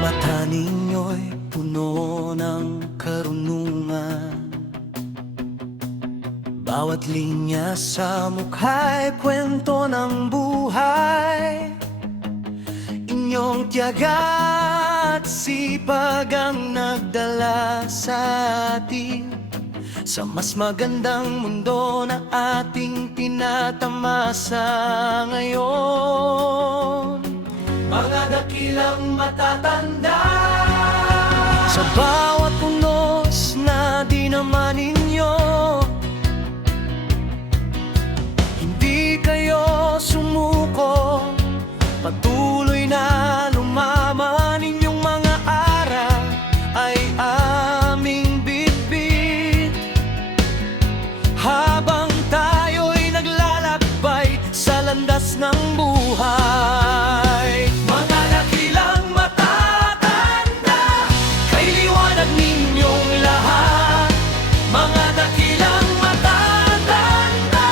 mata ninyo'y puno ng karunungan. Bawat linya sa mukha'y kwento ng buhay. Inyong tiyaga at sipag ang nagdala sa atin sa mas magandang mundo na ating tinatamasa ngayon. Mga dakilang matatanda, sa bawat unos na dinaman ninyo, hindi kayo sumuko, patuloy na lumaman. Inyong mga aral ay aming bitbit habang tayo'y naglalakbay sa landas ng buhay. Mga dakilang matatanda, kay liwanag ninyong lahat. Mga dakilang matatanda,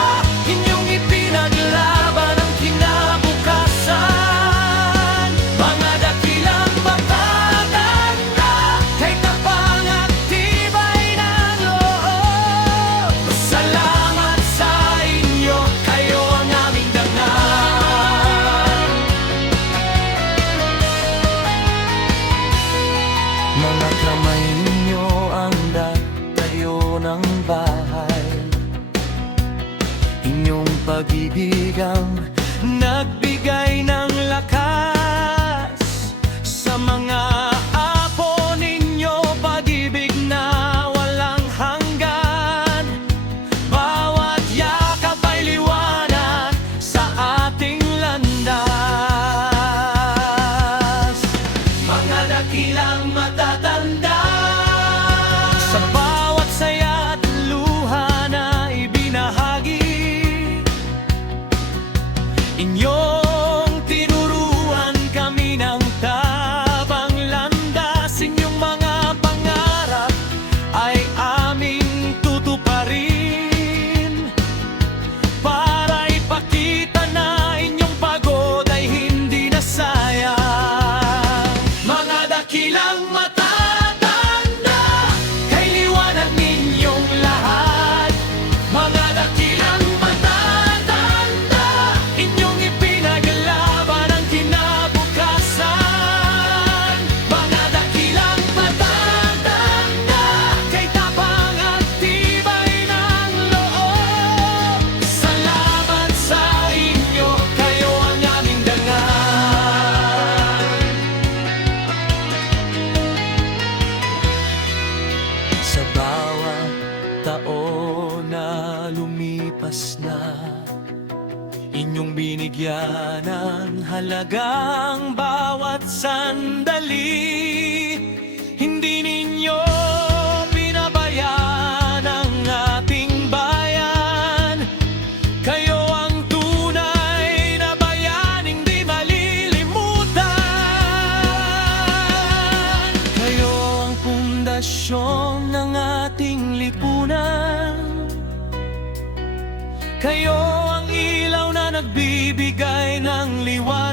inyong ipinaglaban ang kinabukasan. Mga dakilang matatanda, kay tapang at tibay ng loob. Salamat sa inyo, kayo ang aming dangal. Mga kamay ninyo ang nagtayo ng bahay. Inyong pag-ibig ang nagbigay ng lakas sa mga apo ninyo. Pag-ibig na walang hanggan, bawat yakap ay liwanag sa ating landas. Mga dakilang matatanda, sa bawat saya at luha na ibinahagi, inyong tinuruan kami ng tabang landas. Inyong mga pangarap ay aming tutuparin para ipakita na inyong pagod ay hindi na sayang. Mga dakilang matatanda, kay liwanag ninyong lahat. Mga dakilang matatanda, inyong ipinaglaban ang kinabukasan. Mga dakilang matatanda, kay tapang at tibay ng loob. Salamat sa inyo, kayo ang aming dangal. Sa bawat taon na lumipas na, inyong binigyan ng halagang bawat sandali. Hindi ninyo pinabayaan ang ating bayan. Kayo ang tunay na bayaning di malilimutan. Kayo ang pundasyon ng ating lipunan. Kayo ang ilaw na nagbibigay ng liwanag